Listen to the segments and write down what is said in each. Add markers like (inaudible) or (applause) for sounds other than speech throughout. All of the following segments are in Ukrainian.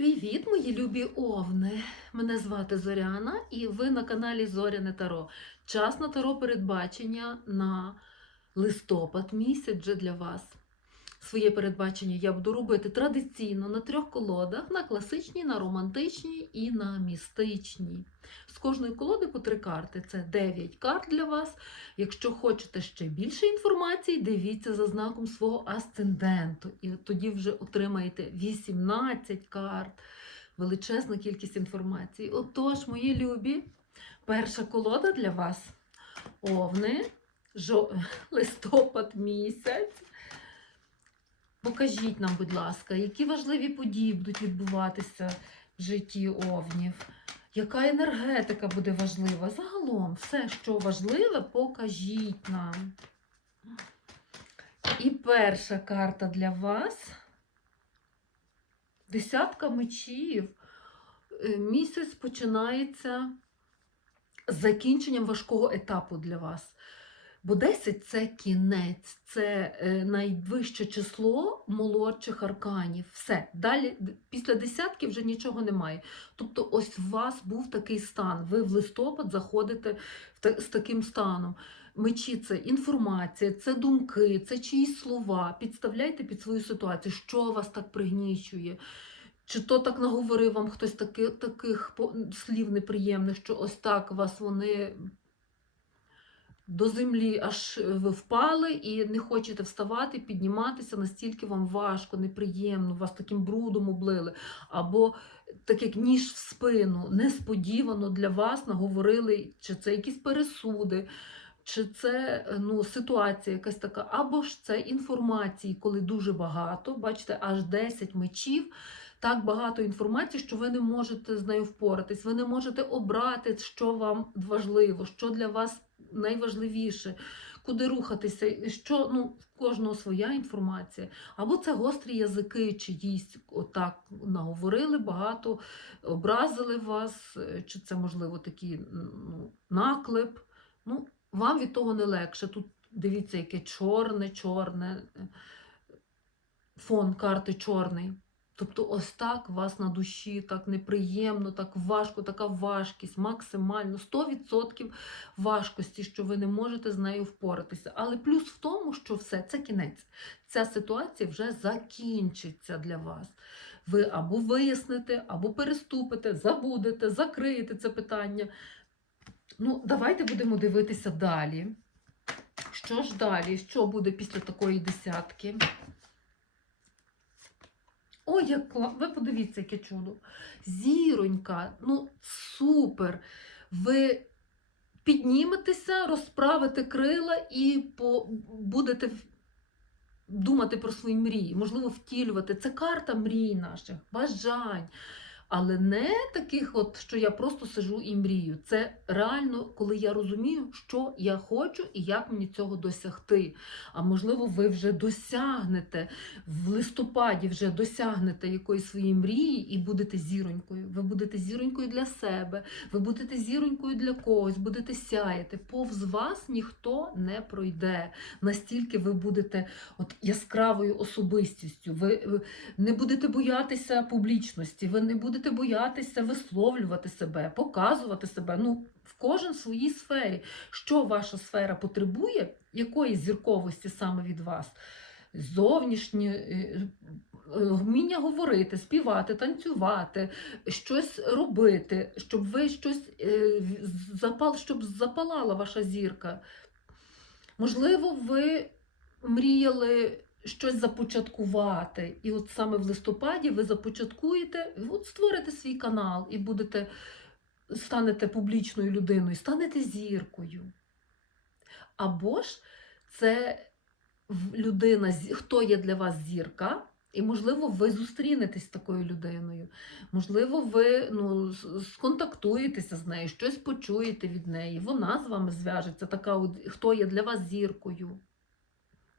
Привіт, мої любі овни! Мене звати Зоряна, і ви на каналі Зоряне Таро. Час на таро передбачення на листопад місяць вже для вас. Своє передбачення я буду робити традиційно на трьох колодах: на класичній, на романтичній і на містичній. З кожної колоди по три карти. Це 9 карт для вас. Якщо хочете ще більше інформації, дивіться за знаком свого асценденту. І тоді вже отримаєте 18 карт. Величезна кількість інформації. Отож, мої любі, перша колода для вас овни, жо... (laughs) листопад місяць. Покажіть нам, будь ласка, які важливі події будуть відбуватися в житті овнів. Яка енергетика буде важлива? Загалом, все, що важливе, покажіть нам. І перша карта для вас. Десятка мечів. Е, Місяць починається з закінченням важкого етапу для вас. Бо 10 це кінець, це е, найвище число молодших арканів. Все. Далі, після десятки вже нічого немає. Тобто, ось у вас був такий стан. Ви в листопад заходите з таким станом. Мечі це інформація, це думки, це чиїсь слова. Підставляйте під свою ситуацію, що вас так пригнічує. Чи то так наговорив вам хтось таки, таких слів неприємних, що ось так вас вони до землі аж ви впали і не хочете вставати, підніматися, настільки вам важко, неприємно, вас таким брудом облили. Або так як ніж в спину, несподівано для вас наговорили, чи це якісь пересуди, чи це е, ну, ситуація якась така, або ж це інформації, коли дуже багато, бачите, аж 10 мечів. Так багато інформації, що ви не можете з нею впоратись, ви не можете обрати, що вам важливо, що для вас найважливіше, куди рухатися, що ну, в кожного своя інформація. Або це гострі язики чиїсь отак наговорили багато, образили вас, чи це, можливо, такий ну, наклеп. Ну, вам від того не легше. Тут дивіться, яке чорне, чорне, фон карти чорний. Тобто, ось так у вас на душі, так неприємно, так важко, така важкість, максимально 100% важкості, що ви не можете з нею впоратися. Але плюс в тому, що все, це кінець. Ця ситуація вже закінчиться для вас. Ви або виясните, або переступите, забудете, закриєте це питання. Ну, давайте будемо дивитися далі. Що ж далі? Що буде після такої десятки? Ой, як клас! Ви подивіться, яке чудо. Зіронька, ну супер. Ви підніметеся, розправите крила і по... будете думати про свої мрії, можливо, втілювати. Це карта мрій наших, бажань. Але не таких, от, що я просто сижу і мрію. Це реально, коли я розумію, що я хочу і як мені цього досягти. А можливо, ви вже досягнете в листопаді, вже досягнете якоїсь своєї мрії і будете зіронькою. Ви будете зіронькою для себе, ви будете зіронькою для когось, будете сяяти. Повз вас ніхто не пройде. Настільки ви будете от яскравою особистістю. Ви не будете боятися публічності, ви не будете боятися висловлювати себе, показувати себе. Ну, в кожен своїй сфері. Що ваша сфера потребує, якої зірковості саме від вас? Зовнішні е, е, вміння говорити, співати, танцювати, щось робити, щоб ви щось е, запал, щоб запалала ваша зірка. Можливо, ви мріяли щось започаткувати. І от саме в листопаді ви започаткуєте, от створите свій канал і будете станете публічною людиною, станете зіркою. Або ж це людина, хто є для вас зірка, і, можливо, ви зустрінетесь з такою людиною. Можливо, ви ну, сконтактуєтеся з нею, щось почуєте від неї. Вона з вами зв'яжеться, така, хто є для вас зіркою.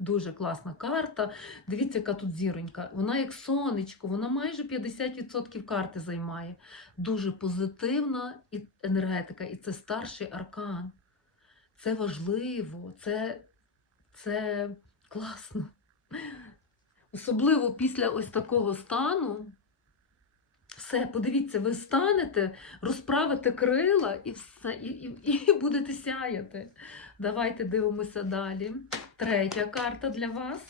Дуже класна карта. Дивіться, яка тут зіронька. Вона як сонечко, вона майже 50% карти займає. Дуже позитивна енергетика, і це старший аркан. Це важливо, це, це класно. Особливо після ось такого стану все, подивіться, ви станете, розправите крила і все, і, і, і (laughs) будете сяяти. Давайте дивимося далі. Третя карта для вас.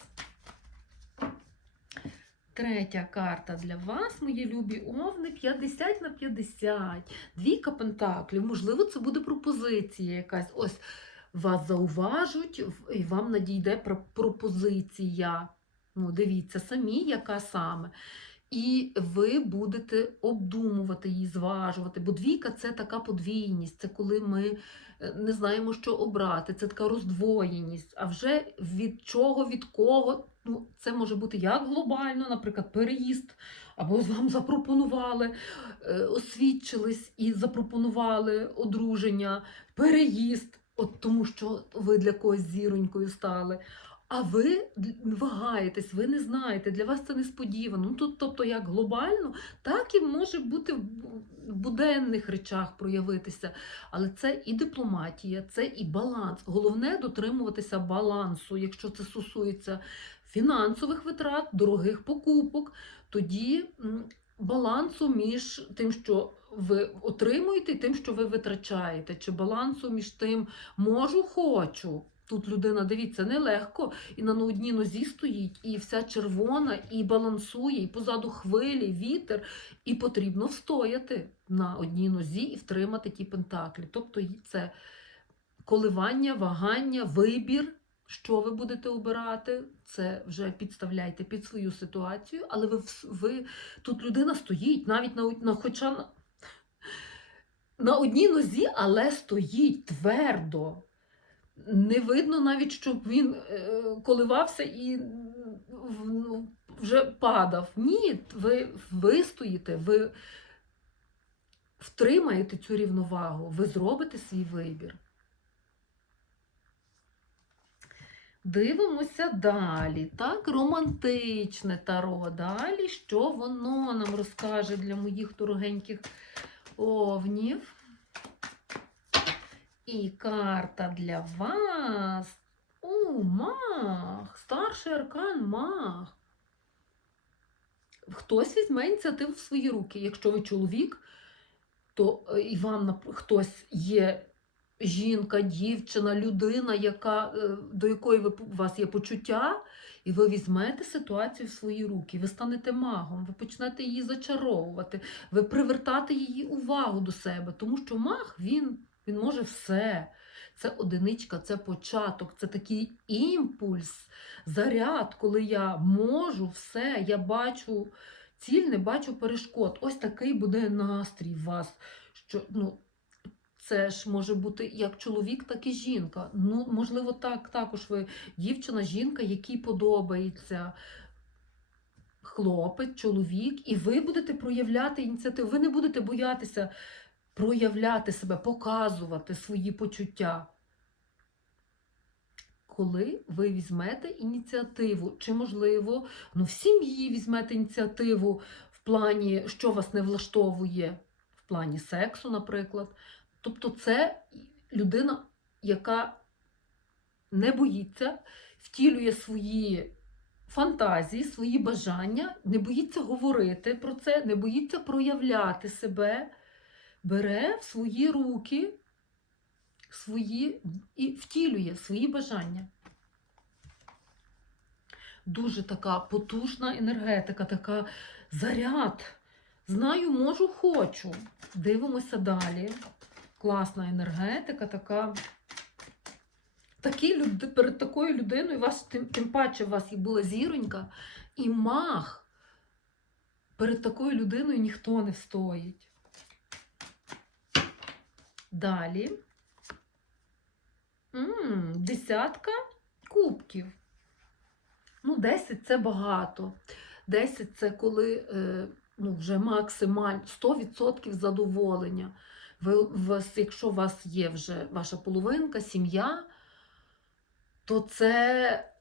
Третя карта для вас, мої любі овни, 50 на 50. Двійка пентаклів. Можливо, це буде пропозиція якась. Ось вас зауважуть, і вам надійде пропозиція. Ну, дивіться самі, яка саме. І ви будете обдумувати її, зважувати. Бо двійка це така подвійність, це коли ми е, не знаємо, що обрати, це така роздвоєність. А вже від чого, від кого, ну, це може бути як глобально, наприклад, переїзд, або вам запропонували, е, освідчились і запропонували одруження, переїзд, от тому що ви для когось зіронькою стали. А ви вагаєтесь, ви не знаєте, для вас це несподівано. Ну, тобто, як глобально, так і може бути в буденних речах проявитися. Але це і дипломатія, це і баланс. Головне дотримуватися балансу. Якщо це стосується фінансових витрат, дорогих покупок, тоді балансу між тим, що ви отримуєте, і тим, що ви витрачаєте, чи балансу між тим можу, хочу. Тут людина, дивіться, нелегко, і на одній нозі стоїть, і вся червона, і балансує, і позаду хвилі, вітер, і потрібно встояти на одній нозі і втримати ті пентаклі. Тобто це коливання, вагання, вибір, що ви будете обирати, це вже підставляйте під свою ситуацію, але ви, ви тут людина стоїть навіть на, на хоча на одній нозі, але стоїть твердо. Не видно навіть, щоб він е, коливався і ну, вже падав. Ні, ви вистоїте, ви втримаєте цю рівновагу, ви зробите свій вибір. Дивимося далі. Так, романтичне таро. Далі, що воно нам розкаже для моїх дорогеньких овнів? І карта для вас. О, маг! Старший аркан маг. Хтось візьме ініціативу в свої руки. Якщо ви чоловік, то е, і вам хтось є жінка, дівчина, людина, яка, е, до якої ви, у вас є почуття, і ви візьмете ситуацію в свої руки. Ви станете магом, ви почнете її зачаровувати, ви привертати її увагу до себе, тому що маг він, він може все. Це одиничка, це початок, це такий імпульс, заряд, коли я можу все, я бачу ціль, не бачу перешкод. Ось такий буде настрій у вас. Що, ну, це ж може бути як чоловік, так і жінка. Ну, можливо, так також ви дівчина, жінка, якій подобається хлопець, чоловік, і ви будете проявляти ініціативу. Ви не будете боятися проявляти себе, показувати свої почуття. Коли ви візьмете ініціативу, чи можливо, ну в сім'ї візьмете ініціативу в плані, що вас не влаштовує, в плані сексу, наприклад. Тобто, це людина, яка не боїться, втілює свої фантазії, свої бажання, не боїться говорити про це, не боїться проявляти себе, бере в свої руки свої і втілює свої бажання. Дуже така потужна енергетика, така заряд. Знаю, можу, хочу. Дивимося далі. Класна енергетика, така. Такі люди, перед такою людиною, вас, тим, тим паче, у вас і була зіронька, і мах. Перед такою людиною ніхто не встоїть. Далі. М, десятка кубків. Ну, 10 це багато. 10 це коли е, ну, вже максимально 100% задоволення. Ви, вас, якщо у вас є вже ваша половинка, сім'я, то це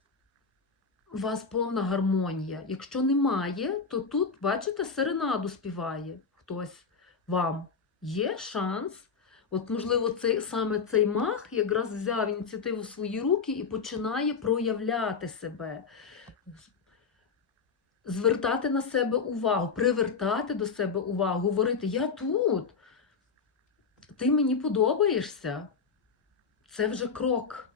у вас повна гармонія. Якщо немає, то тут, бачите, серенаду співає хтось вам. Є шанс. От, можливо, цей, саме цей мах якраз взяв ініціативу в свої руки і починає проявляти себе. звертати на себе увагу, привертати до себе увагу, говорити: Я тут, ти мені подобаєшся. Це вже крок.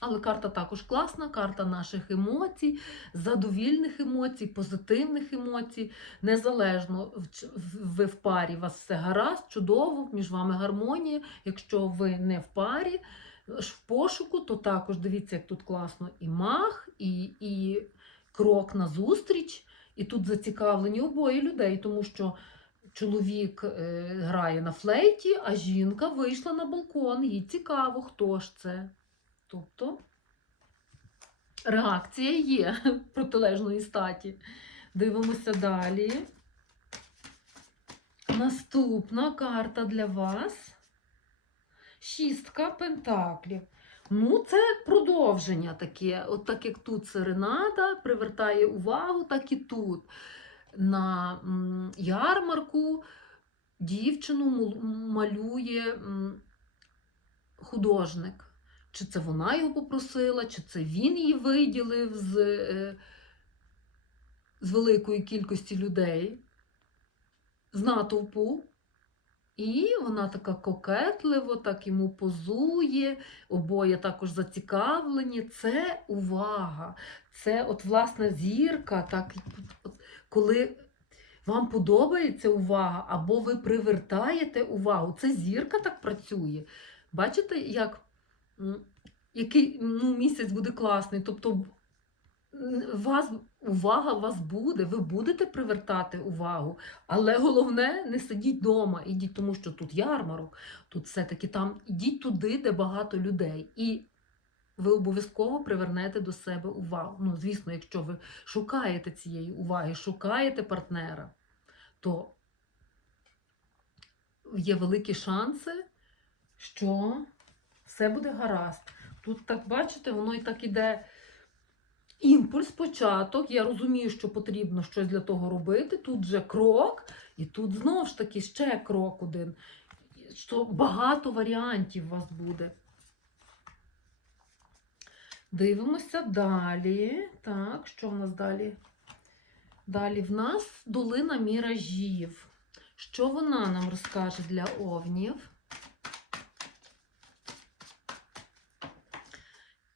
Але карта також класна, карта наших емоцій, задовільних емоцій, позитивних емоцій. Незалежно ви в парі, у вас все гаразд, чудово, між вами гармонія. Якщо ви не в парі, ж в пошуку, то також дивіться, як тут класно і мах, і, і крок назустріч. І тут зацікавлені обоє людей, тому що чоловік е, грає на флейті, а жінка вийшла на балкон. Їй цікаво, хто ж це. Тобто реакція є (laughs) протилежної статі. Дивимося далі. Наступна карта для вас. Шістка пентаклів. Ну, це продовження таке. От так як тут серенада привертає увагу, так і тут. На ярмарку дівчину малює художник. Чи це вона його попросила, чи це він її виділив з, е, з великої кількості людей, з натовпу. І вона така кокетливо, так йому позує, обоє також зацікавлені. Це увага. Це, от, власне, зірка, так, коли вам подобається увага, або ви привертаєте увагу. Це зірка так працює. Бачите, як який ну, місяць буде класний. Тобто вас, увага вас буде, ви будете привертати увагу. Але головне, не сидіть вдома, ідіть, тому що тут ярмарок, тут все-таки там ідіть туди, де багато людей. І ви обов'язково привернете до себе увагу. Ну, звісно, якщо ви шукаєте цієї уваги, шукаєте партнера, то є великі шанси, що все буде гаразд. Тут так бачите, воно і так іде імпульс, початок. Я розумію, що потрібно щось для того робити. Тут же крок, і тут знову ж таки ще крок один. Що багато варіантів у вас буде. Дивимося далі. Так, що в нас далі? Далі в нас долина міражів. Що вона нам розкаже для овнів?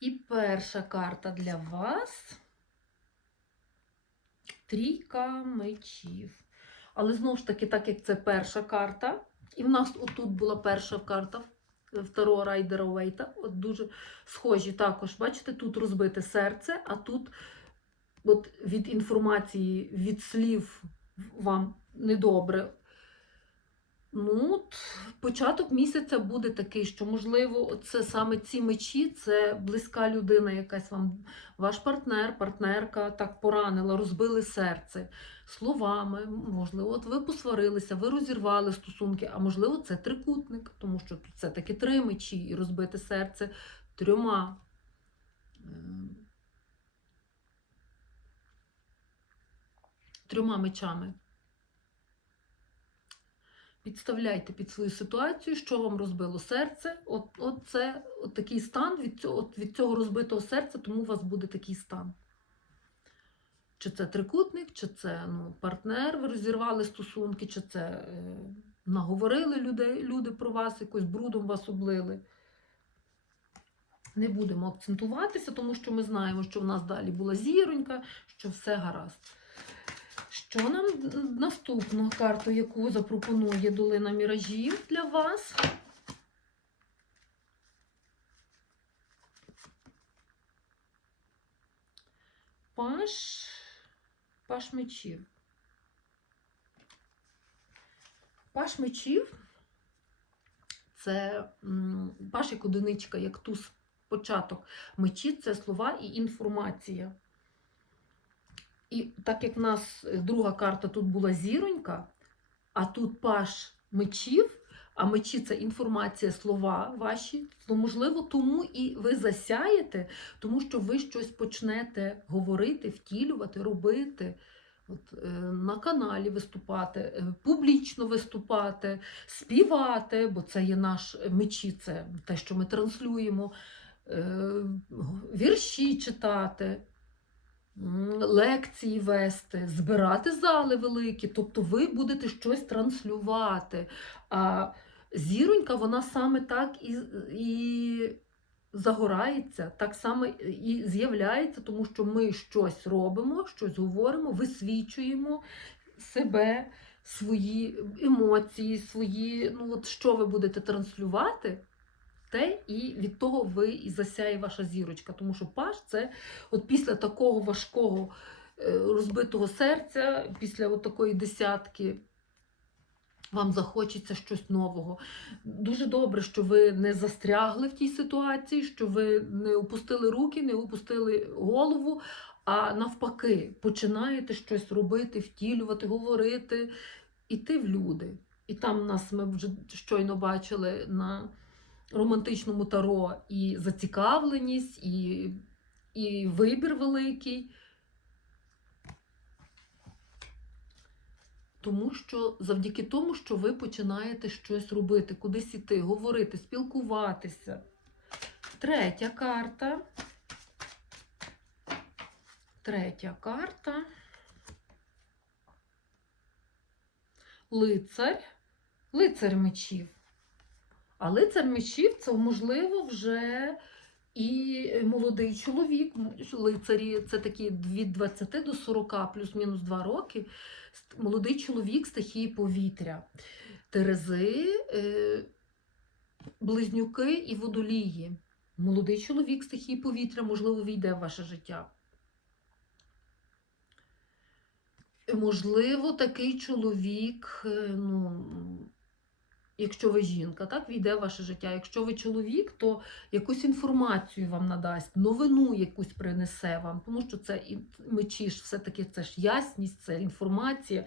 І перша карта для вас трійка мечів. Але знову ж таки, так як це перша карта, і в нас отут була перша карта второго райдера Уейта, от дуже схожі також. Бачите, тут розбите серце, а тут от від інформації, від слів вам недобре. Ну, початок місяця буде такий, що, можливо, це саме ці мечі, це близька людина, якась вам, ваш партнер, партнерка так поранила, розбили серце словами. Можливо, от ви посварилися, ви розірвали стосунки, а можливо, це трикутник, тому що тут це таки три мечі і розбите серце трьома. ем, Трьома мечами. Підставляйте під свою ситуацію, що вам розбило серце. От, от це от такий стан від цього, от від цього розбитого серця, тому у вас буде такий стан. Чи це трикутник, чи це ну, партнер, ви розірвали стосунки, чи це е, наговорили люди, люди про вас, якось брудом вас облили. Не будемо акцентуватися, тому що ми знаємо, що в нас далі була зіронька, що все гаразд. Що нам наступну карту, яку запропонує долина міражів для вас? Паш, паш мечів. Паш мечів це паш як одиничка, як туз, початок. Мечі це слова і інформація. І так як в нас е, друга карта тут була зіронька, а тут паш мечів, а мечі це інформація, слова ваші, то можливо тому і ви засяєте, тому що ви щось почнете говорити, втілювати, робити. От, е, на каналі виступати, е, публічно виступати, співати, бо це є наш мечі, це те, що ми транслюємо, вірші читати. Лекції вести, збирати зали великі, тобто ви будете щось транслювати. А зіронька, вона саме так і, і загорається, так само і з'являється, тому що ми щось робимо, щось говоримо, висвічуємо себе, свої емоції, свої, ну от що ви будете транслювати. Те і від того ви і засяє ваша зірочка. Тому що паш це от після такого важкого е, розбитого серця, після от такої десятки, вам захочеться щось нового. Дуже добре, що ви не застрягли в тій ситуації, що ви не опустили руки, не опустили голову, а навпаки, починаєте щось робити, втілювати, говорити, іти в люди. І там нас ми вже щойно бачили на романтичному таро і зацікавленість, і, і вибір великий. Тому що завдяки тому, що ви починаєте щось робити, кудись іти, говорити, спілкуватися. Третя карта. Третя карта. Лицар. Лицар мечів. А лицар мечів це, можливо, вже і молодий чоловік. Лицарі це такі від 20 до 40, плюс-мінус 2 роки. Молодий чоловік стихії повітря. Терези, е, близнюки і водолії. Молодий чоловік стихії повітря, можливо, війде в ваше життя. Можливо, такий чоловік, е, ну, якщо ви жінка, так, війде в ваше життя. Якщо ви чоловік, то якусь інформацію вам надасть, новину якусь принесе вам, тому що це і мечі ж все-таки це ж ясність, це інформація,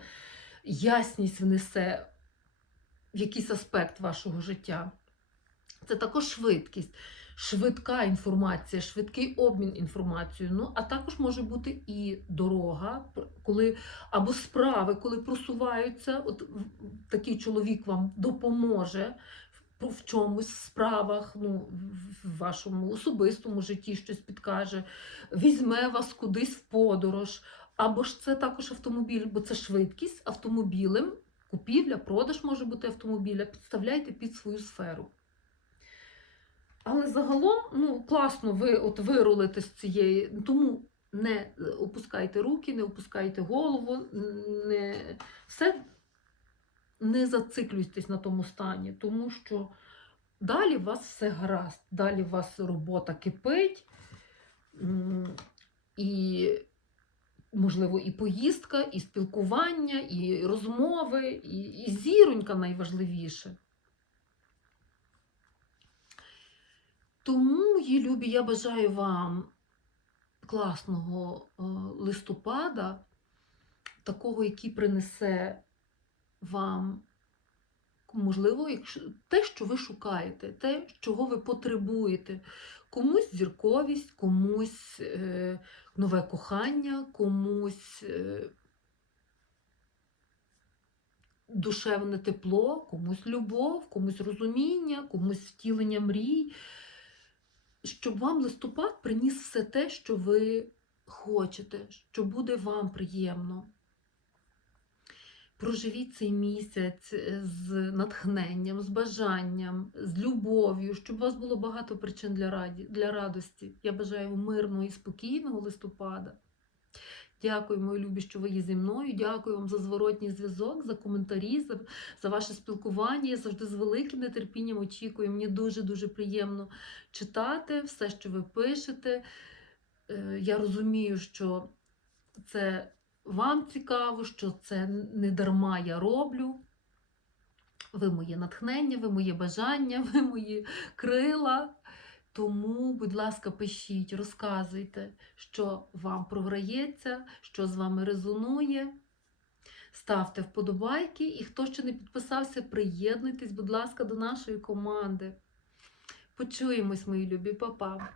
ясність внесе в якийсь аспект вашого життя. Це також швидкість, швидка інформація, швидкий обмін інформацією. Ну, а також може бути і дорога, коли або справи, коли просуваються. От такий чоловік вам допоможе в- чомусь в справах, ну, в вашому особистому житті щось підкаже, візьме вас кудись в подорож. Або ж це також автомобіль, бо це швидкість автомобілем, купівля, продаж може бути автомобіля. Підставляйте під свою сферу. Але загалом, ну, класно, ви от вирулите з цієї. Тому не е, опускайте руки, не опускайте голову, не все не зациклюйтесь на тому стані, тому що далі у вас все гаразд, далі у вас робота кипить, і, можливо, і поїздка, і спілкування, і розмови, і, і зіронька найважливіше. Тому, мої любі, я бажаю вам класного е, листопада, такого, який принесе вам, можливо, те, що ви шукаєте, те, чого ви потребуєте. Комусь зірковість, комусь е, нове кохання, комусь е, душевне тепло, комусь любов, комусь розуміння, комусь втілення мрій щоб вам листопад приніс все те, що ви хочете, що буде вам приємно. Проживіть цей місяць е, з натхненням, з бажанням, з любов'ю, щоб у вас було багато причин для, радості. Я бажаю мирного і спокійного листопада. Дякую, мої любі, що ви є зі мною. Дякую вам за зворотній зв'язок, за коментарі, за, за ваше спілкування. Я завжди з великим нетерпінням очікую. Мені дуже-дуже приємно читати все, що ви пишете. Е, Я розумію, що це вам цікаво, що це не дарма я роблю. Ви моє натхнення, ви моє бажання, (laughs) ви мої крила. Тому, будь ласка, пишіть, розказуйте, що вам програється, що з вами резонує. Ставте вподобайки, і хто ще не підписався, приєднуйтесь, будь ласка, до нашої команди. Почуємось, мої любі, Па-па!